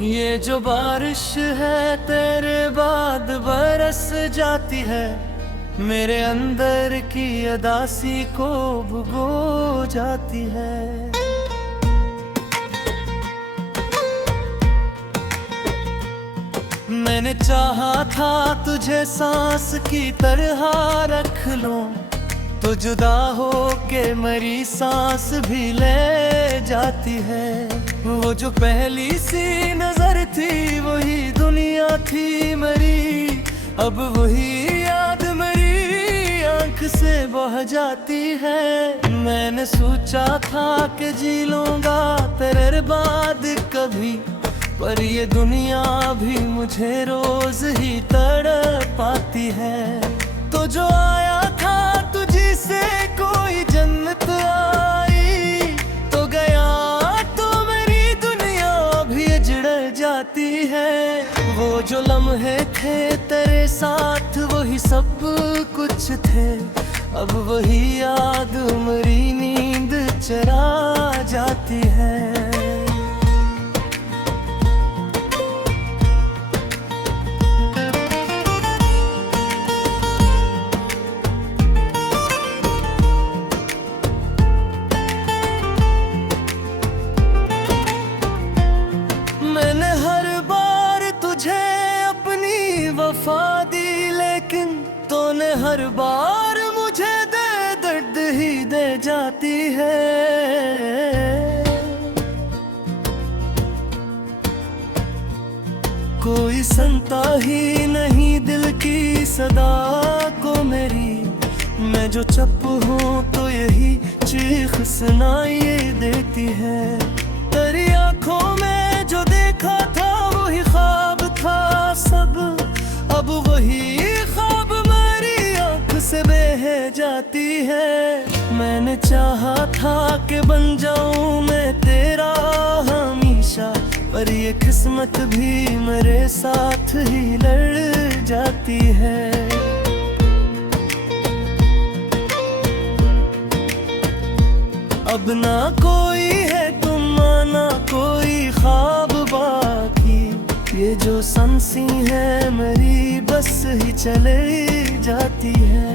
ये जो बारिश है तेरे बाद बरस जाती है, मेरे अंदर की अदासी को भुगो जाती है। मैंने चाहा था तुझे सांस की तरह रख लूं, तो जुदा हो के मरी सांस भी ले जाती है। वो जो पहली सी नजर थी वही दुनिया थी मरी, अब वही याद मेरी आंख से बह जाती है। मैंने सोचा था कि जी लूंगा तेरे बाद कभी, पर ये दुनिया भी मुझे रोज ही तड़पाती है। तो जो आया था तुझी से कोई जन्नत आई, तो गया तो मेरी दुनिया भी उजड़ जाती है। वो जो लम्हे थे तेरे साथ वही सब कुछ थे, अब वही याद मेरी नींद चरा जाती है। मैंने हर बार तुझे अपनी वफा दी, लेकिन तूने हर बार मुझे दर्द ही दे जाती है। कोई सुनता ही नहीं दिल की सदा को मेरी, मैं जो चुप हूँ तो यही चीख सुनाई देती है। तेरी आंखों में जो देखा था वही ख्वाब था सब, अब वही ख्वाब मेरी आंख से बह जाती है। मैंने चाहा था कि बन जाऊं मैं तेरा हमेशा, पर ये किस्मत भी मेरे साथ ही लड़ जाती है। अब ना कोई है ना कोई ख्वाब बाकी, ये जो सांसें है मेरी बस ही चले जाती है।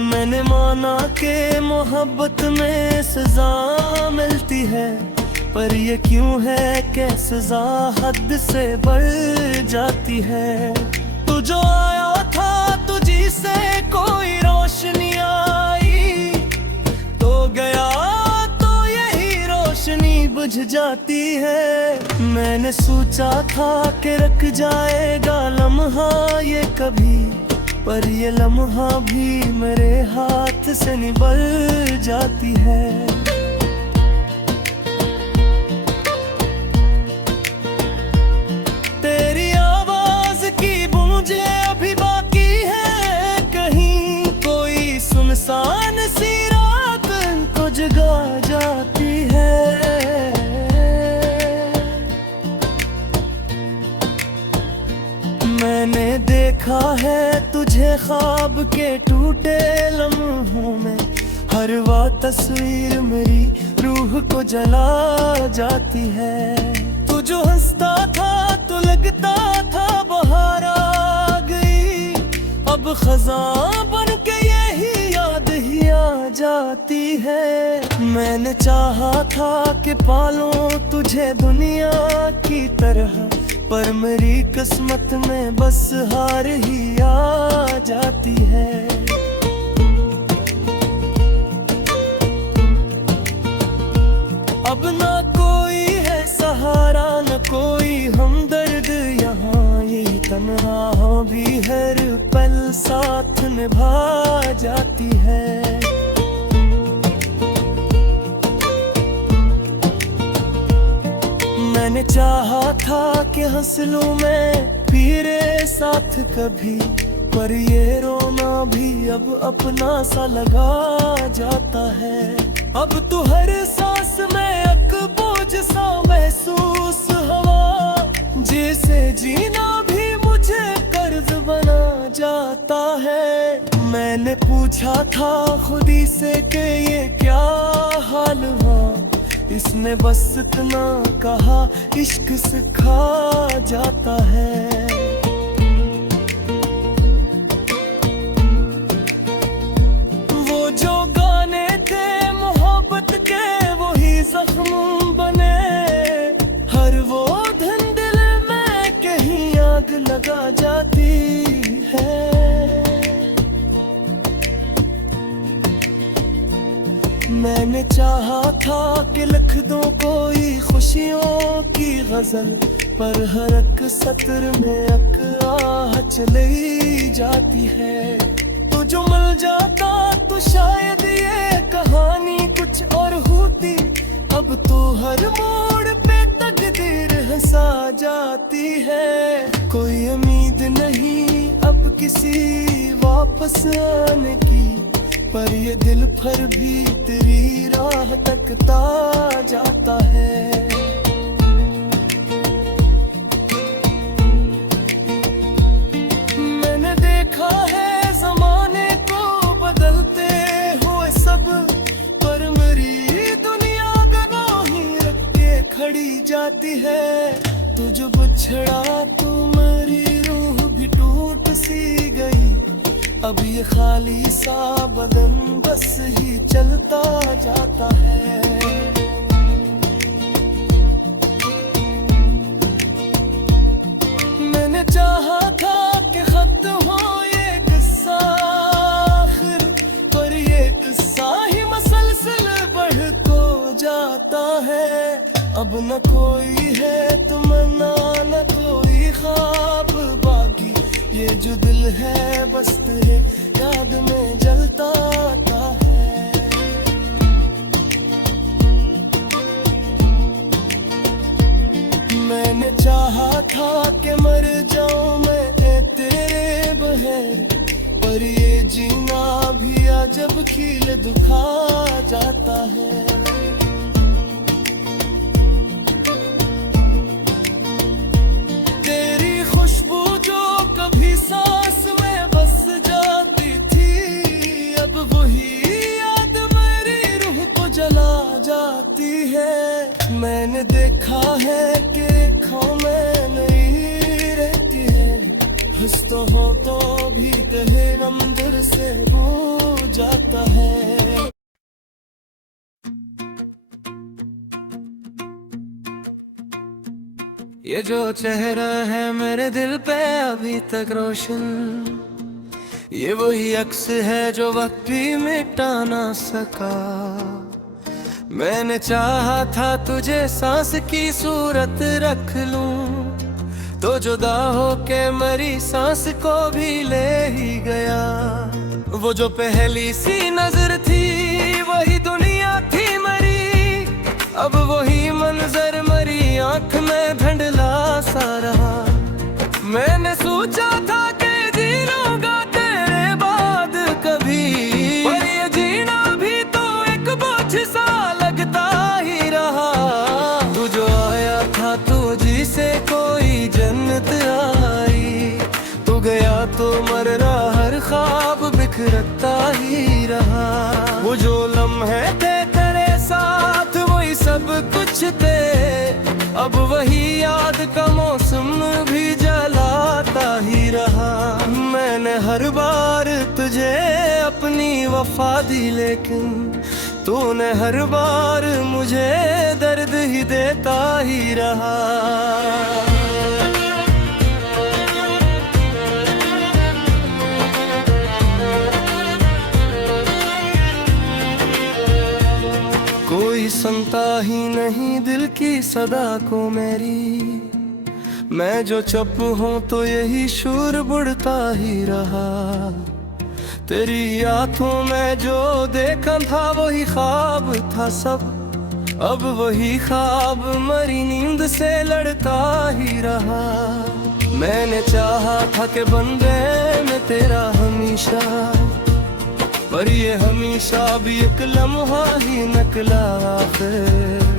मैंने माना कि मोहब्बत में सजा मिलती है, पर ये क्यों है कि सजा हद से बढ़ जाती है। तू जो आया था तुझी से कोई रोशनी आई, तो गया तो यही रोशनी बुझ जाती है। मैंने सोचा था कि रख जाएगा लम्हा ये कभी, पर ये लम्हा भी मेरे हाथ से निकल जाती है। तेरी आवाज की गूंजे अभी बाकी है कहीं, कोई सुनसान सी रात को जगा जाती है। मैंने देखा है तुझे ख्वाब के टूटे लम्हों में, हर वह तस्वीर मेरी रूह को जला जाती है। तू जो हंसता था तो लगता था बहार आ गई, अब खज़ां बन के यही याद ही आ जाती है। मैंने चाहा था कि पालूं तुझे दुनिया की तरह, पर मेरी किस्मत में बस हार ही आ जाती है। अब ना कोई है सहारा न कोई हमदर्द यहाँ, यही तन्हा भी हर पल साथ निभा जाती है। मैंने चाहा था कि हंस लूं मैं तेरे साथ कभी, पर ये रोना भी अब अपना सा लगा जाता है। अब तू हर सांस में एक बोझ सा महसूस हवा, जैसे जीना भी मुझे कर्ज बना जाता है। मैंने पूछा था खुदी से कि ये क्या हाल हुआ, इसने बस इतना कहा इश्क सिखा जाता है। वो जो गाने थे मोहब्बत के वही जख्म बने, हर वो धन दिल में कहीं आग लगा जाती है। मैंने चाहा था कि लिख दूं कोई खुशियों की गजल, पर हर एक सत्र में एक आह चली जाती है। तू जो मिल जाता तो शायद ये कहानी कुछ और होती, अब तो हर मोड़ पे तकदीर हंसा जाती है। कोई उम्मीद नहीं अब किसी वापस आने की, पर ये दिल फिर भी तेरी राह तकता जाता है। मैंने देखा है जमाने को बदलते हुए सब, पर मेरी दुनिया गवाही रख के खड़ी जाती है। तू जो बिछड़ा तो मेरी रूह भी टूट सी गई, अब ये खाली सा बदन बस ही चलता जाता है। मैंने चाहा था कि खत्म हो ये किस्सा आखिर, पर ये किस्सा ही मसलसल बढ़ तो जाता है। अब न कोई है तमन्ना न कोई ख्वाब बाकी, ये जो दिल है बस तेरे याद में जलता आता है। मैंने चाहा था कि मर जाऊं मैं तेरे बगैर, पर ये जीना भी अजब खील दुखा जाता है। सांस में बस जाती थी, अब वही याद मेरी रूह को जला जाती है। मैंने देखा है कि आँखों में नहीं रहती है, हंस तो हो तो भी कहे गम दिल से हो जाता है। ये जो चेहरा है मेरे दिल पे अभी तक रोशन, ये वही अक्स है जो वक्त भी मिटा ना सका। मैंने चाहा था तुझे सांस की सूरत रख लूं, तो जुदा हो के मरी सांस को भी ले ही गया। वो जो पहली सी नजर थी वही दुनिया थी मरी, अब वही मंजर मरी आंख में धंधला सा रहा। मैंने सोचा था कि जी लूंगा तेरे बाद कभी, पर ये जीना भी तो एक बोझ सा लगता ही रहा। तू जो आया था तुझी से कोई जन्नत आई, तू गया तो मर रहा हर ख्वाब बिखरता ही रहा। वो जो लम्हे थे तेरे साथ वही सब कुछ थे, अब वही याद का मौसम भी जलाता ही रहा। मैंने हर बार तुझे अपनी वफा दी, लेकिन तूने हर बार मुझे दर्द ही देता ही रहा। कोई सुनता ही नहीं दिल की सदा को मेरी, मैं जो चुप हूँ तो यही शोर बुढ़ता ही रहा। तेरी आंखों में जो देखा था वही ख्वाब था सब, अब वही ख्वाब मरी नींद से लड़ता ही रहा। मैंने चाहा था कि बंदे में तेरा हमेशा, पर ये हमेशा भी एक लम्हा ही निकला आखिर।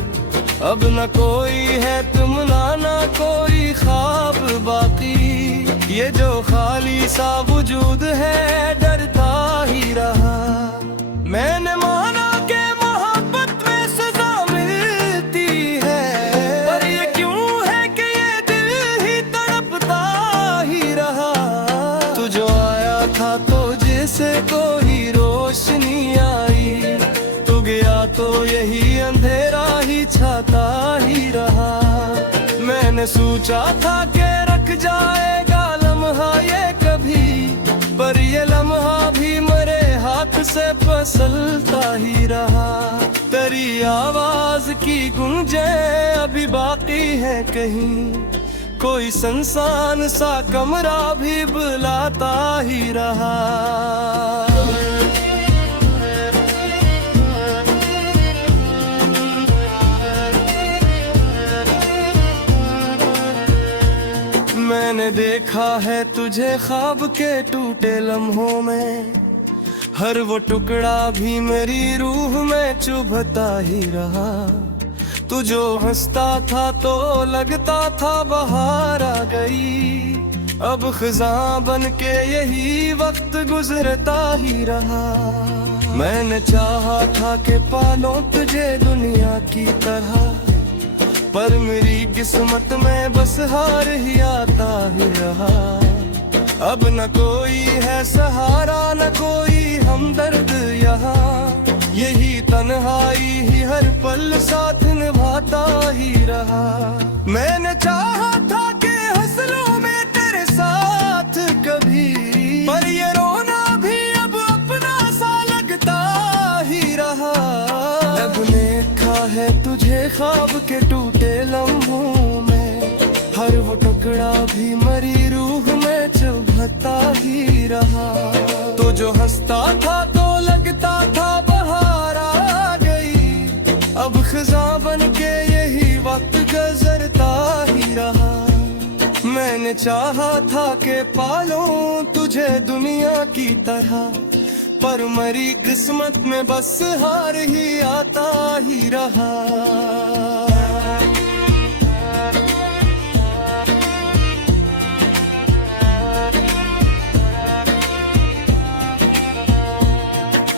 अब न कोई है तुमना, ना कोई ख्वाब बाकी, ये जो खाली सा वजूद है डरता ही रहा। मैंने माना कि मोहब्बत में सजा मिलती है, पर ये क्यों है कि ये दिल ही तड़पता ही रहा। तू जो आया था तो जैसे कोई रोशनी आई, तू गया तो यही अंधेरा ही छाता ही रहा। मैंने सोचा था कि रख जाएगा लम्हा ये कभी, पर ये लम्हा भी मरे हाथ से फिसलता ही रहा। तेरी आवाज की गूंजे अभी बाकी है कहीं, कोई सुनसान सा कमरा भी बुलाता ही रहा। मैंने देखा है तुझे ख्वाब के टूटे लम्हों में, हर वो टुकड़ा भी मेरी रूह में चुभता ही रहा। तू जो हंसता था तो लगता था बहार आ गई, अब खिज़ां बन के यही वक्त गुजरता ही रहा। मैंने चाहा था कि पालूं तुझे दुनिया की तरह, पर मेरी किस्मत में बस हार ही आता ही रहा। अब न कोई है सहारा, न कोई हमदर्द यहाँ, यही तन्हाई ही हर पल साथ निभाता ही रहा। मैंने चाहा था कि हंसलूं में तेरे साथ कभी, पर ये रोना भी अब अपना सा लगता ही रहा। अब देखा है तुझे ख्वाब के टूटे लम्हों में, हर वो टुकड़ा भी मरी रूह में चुभता ही रहा। तो जो हंसता था तो लगता था बहार आ गई, अब खिज़ां बन के यही वक्त गुजरता ही रहा। मैंने चाहा था कि पालूं तुझे दुनिया की तरह, पर मरी किस्मत में बस हार ही आता ही रहा।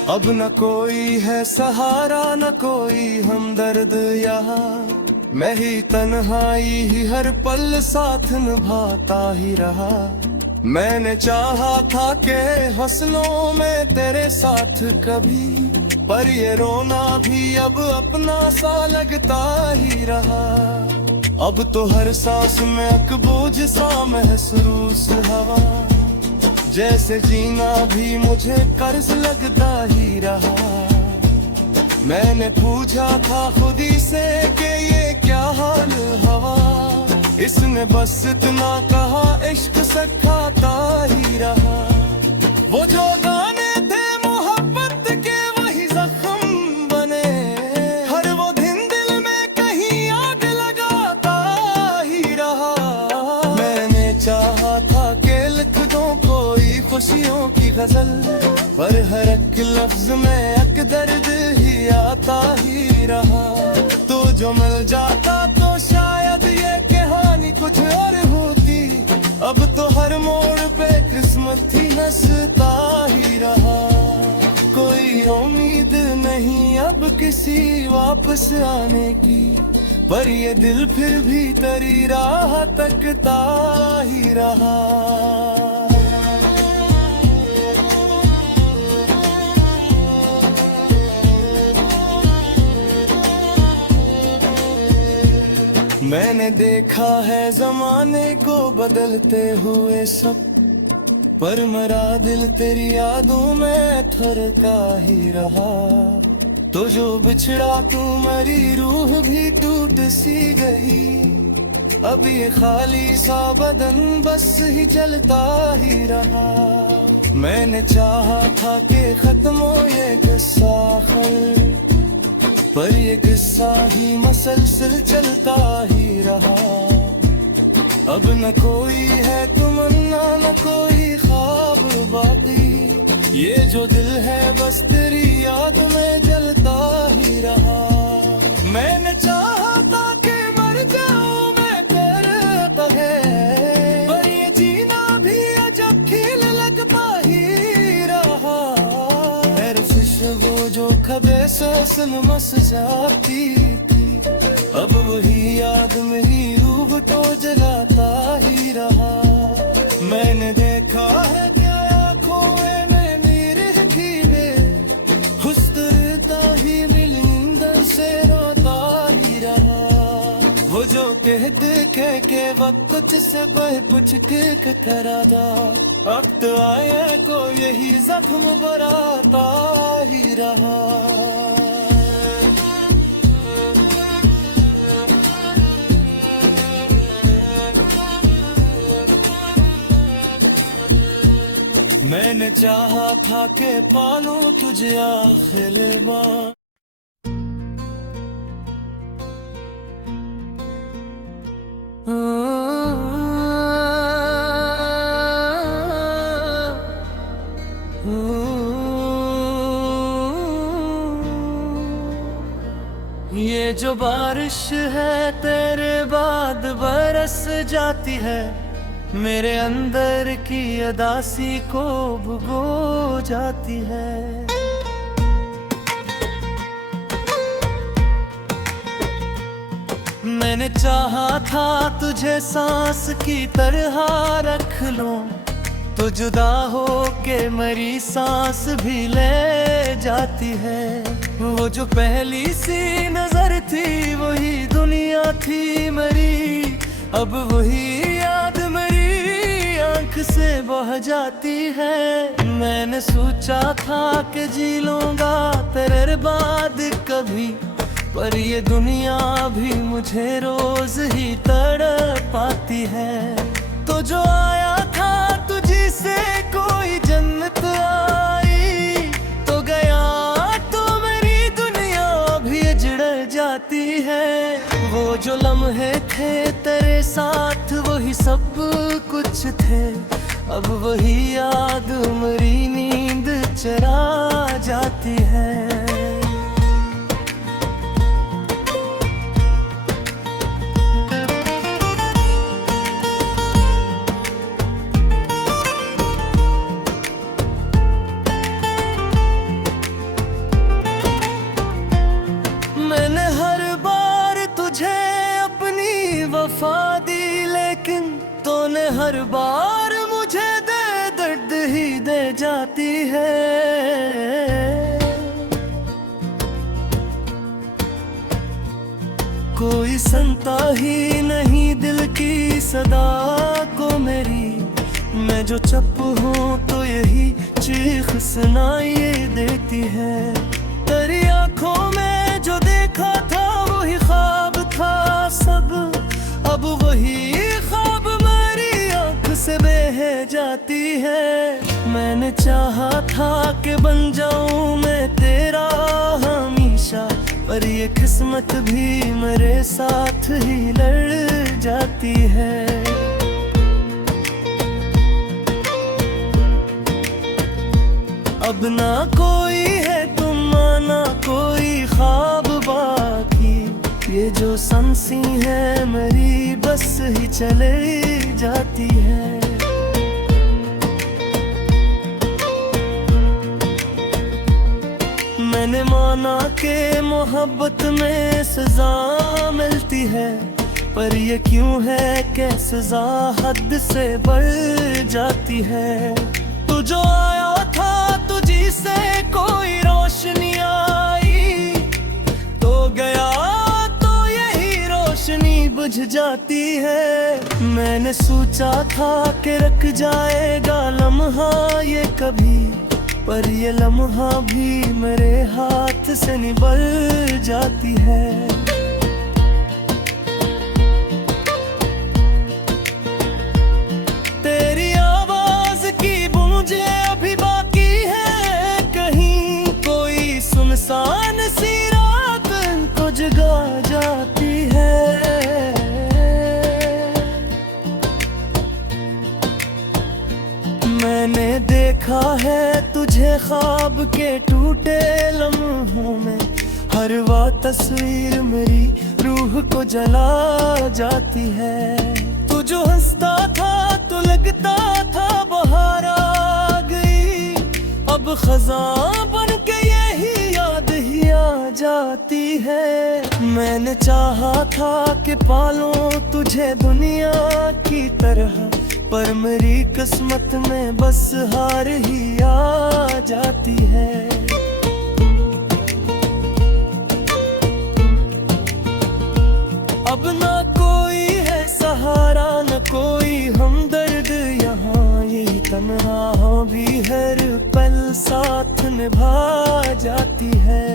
अब न कोई है सहारा, न कोई हमदर्द यहाँ, मैं ही तन्हाई ही हर पल साथ निभाता ही रहा। मैंने चाहा था कि हंसलों में तेरे साथ कभी, पर ये रोना भी अब अपना सा लगता ही रहा। अब तो हर सांस में अकबोझ सा महसूस हवा, जैसे जीना भी मुझे कर्ज लगता ही रहा। मैंने पूछा था खुदी से कि ये क्या हाल हवा, इसने बस इतना कहा इश्क सिखाता ही रहा। वो जो गाने थे मोहब्बत के वही जख्म बने, हर वो दिन दिल में कहीं आग लगाता ही रहा। मैंने चाहा था कि लिख दूं कोई खुशियों की गजल, पर हर एक लफ्ज में एक दर्द ही आता ही रहा। तो जो मिल जाता तो शायद ये कहानी कुछ और होती, अब तो हर मोड़ पे किस्मत ही हंसता ही रहा। कोई उम्मीद नहीं अब किसी वापस आने की, पर ये दिल फिर भी तेरी राह तकता ही रहा। मैंने देखा है जमाने को बदलते हुए सब, पर मेरा दिल तेरी यादों में थरका ही रहा। तो जो बिछड़ा तू मेरी रूह भी टूट सी गई, अब ये खाली सा बदन बस ही चलता ही रहा। मैंने चाहा था कि खत्म हो ये किस्सा खैर, पर ये किस्सा ही मसलसल चलता ही रहा। अब न कोई है तमन्ना, न कोई ख्वाब बाकी, ये जो दिल है बस तेरी याद में जलता ही रहा। मैंने चाहा वो जो खबे से मस जाती थी, अब वही याद मेरी रूह को जलाता ही रहा। मैंने देखा है क्या आँखों में मेरे खीरे, हुस्न ही मिलिंदर से रोता ही रहा। वो जो कहते के वक्त से बह कुछ के करादा, वक्त आया को यही जख्म बराता ही रहा। मैंने चाहा था के पालूं तुझे आखिर बार। ये जो बारिश है तेरे बाद बरस जाती है, मेरे अंदर की अदासी को भुगो जाती है। मैंने चाहा था तुझे सांस की तरह रख लूं, तो जुदा हो के मरी सांस भी ले जाती है। वो जो पहली सी नजर थी वही दुनिया थी मरी, अब वही याद मेरी आंख से बह जाती है। मैंने सोचा था कि जी लूंगा तेरे बाद कभी, पर ये दुनिया भी मुझे रोज ही तड़पाती है। तो जो आया था तुझी से कोई जन्नत आई, तो गया तो मेरी दुनिया भी उजड़ जाती है। वो जो लम्हे थे तेरे साथ वही सब कुछ थे, अब वही याद मेरी नींद चरा जाती है। मैंने हर बार तुझे अपनी वफा दी, लेकिन तूने हर बार मुझे दर्द ही दे जाती है। कोई सुनता ही नहीं दिल की सदा को मेरी, मैं जो चुप हूँ तो यही चीख सुनाई देती है। तेरी आंखों में जो देखा था वही ख्वाब था सब, अब वही ख्वाब मेरी आंख से बह जाती है। मैंने चाहा था कि बन जाऊं मैं तेरा हमेशा, पर ये किस्मत भी मेरे साथ ही लड़ जाती है। अब ना कोई है तुम ना कोई ख्वाब बाकी, ये जो सांसें है मेरी बस ही चले जाती है। मैंने माना कि मोहब्बत में सजा मिलती है, पर ये क्यों है कि सजा हद से बढ़ जाती है। तू जो आया था तुझी से कोई रोशनी आई, तो गया तो यही रोशनी बुझ जाती है। मैंने सोचा था कि रख जाएगा लम्हा ये कभी, पर ये लम्हा भी मेरे हाथ से निकल जाती है। तेरी आवाज की गूंजे अभी बाकी है कहीं, कोई सुनसान सी रात को जगा जाती है। मैंने देखा है तुझे ख्वाब के टूटे लम्हों में, हर वह तस्वीर मेरी रूह को जला जाती है। तू जो हंसता था तो लगता था बहार आ गई, अब खज़ां बन के यही जाती है। मैंने चाहा था कि पालूं तुझे दुनिया की तरह, पर मेरी किस्मत में बस हार ही आ जाती है। अब ना कोई है सहारा, न कोई हमदर्द यहाँ, यही तन्हा भी हर पल साथ निभा जाती है।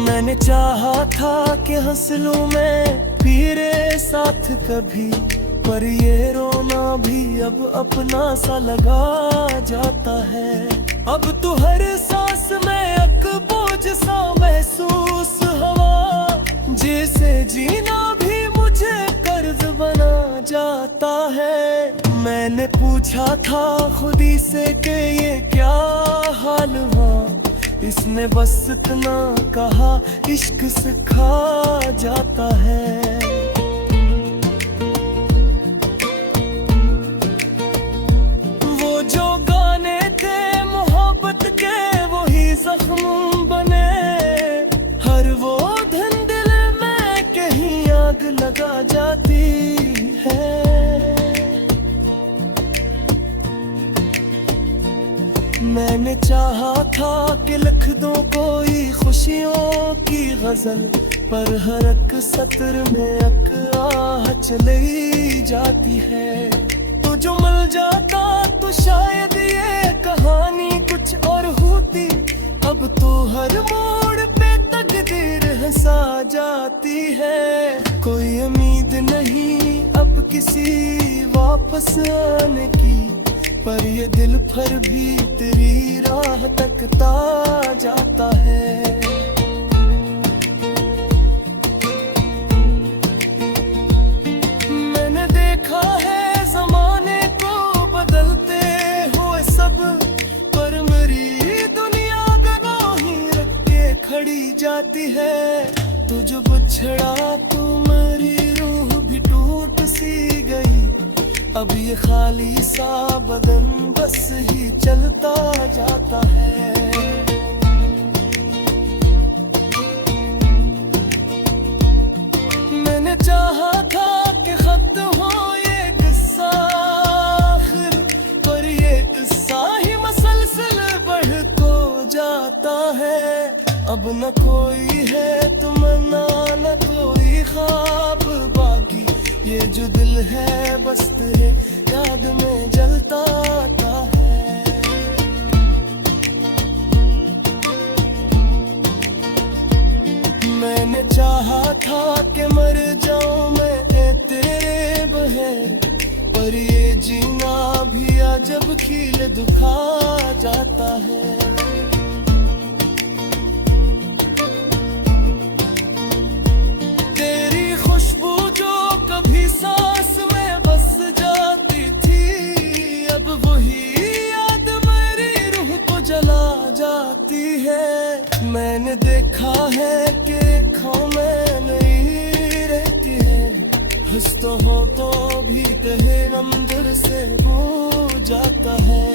मैंने चाहा था कि हंस लूं मैं फिरे साथ कभी, पर ये रोना भी अब अपना सा लगा जाता है। अब तो हर सांस में एक बोझ सा महसूस हवा, जैसे जीना भी मुझे कर्ज बना जाता है। मैंने पूछा था खुदी से कि ये क्या हाल हुआ, इसने बस इतना कहा इश्क सिखा जाता है। वो जो गाने थे मोहब्बत के वही जख्म बने, हर वो धन दिल में कहीं आग लगा जाती है। मैंने चाहा था कि लिख दूं कोई खुशियों की गजल, पर हर एक सत्र में एक आह चली जाती है। तो जो मिल जाता तो शायद ये कहानी कुछ और होती, अब तो हर मोड़ पे तकदीर हंसा जाती है। कोई उम्मीद नहीं अब किसी वापस आने की, पर ये दिल फिर भी तेरी राह तकता जाता है। मैंने देखा है जमाने को बदलते हुए सब, पर मेरी दुनिया गनों ही रख के खड़ी जाती है। तू जो बिछड़ा तू मेरी रूह भी टूट सी गई, अब ये खाली सा बदन बस ही चलता जाता है। मैंने चाहा था कि खत्म हो ये किस्सा आखिर, पर ये किस्सा ही मसलसल बढ़ तो जाता है। अब न कोई है तमन्ना न कोई ख्वाब बाकी, ये जो दिल है बस तेरे याद में जलता आता है। मैंने चाहा था कि मर जाऊं मैं तेरे बगैर, पर ये जीना भी अजब खील दुखा जाता है। सांस में बस जाती थी, अब वही याद मेरी रूह को जला जाती है। मैंने देखा है कि आँखों में नहीं रहती है, हंस तो हो तो भी कहे अंदर से हो जाता है।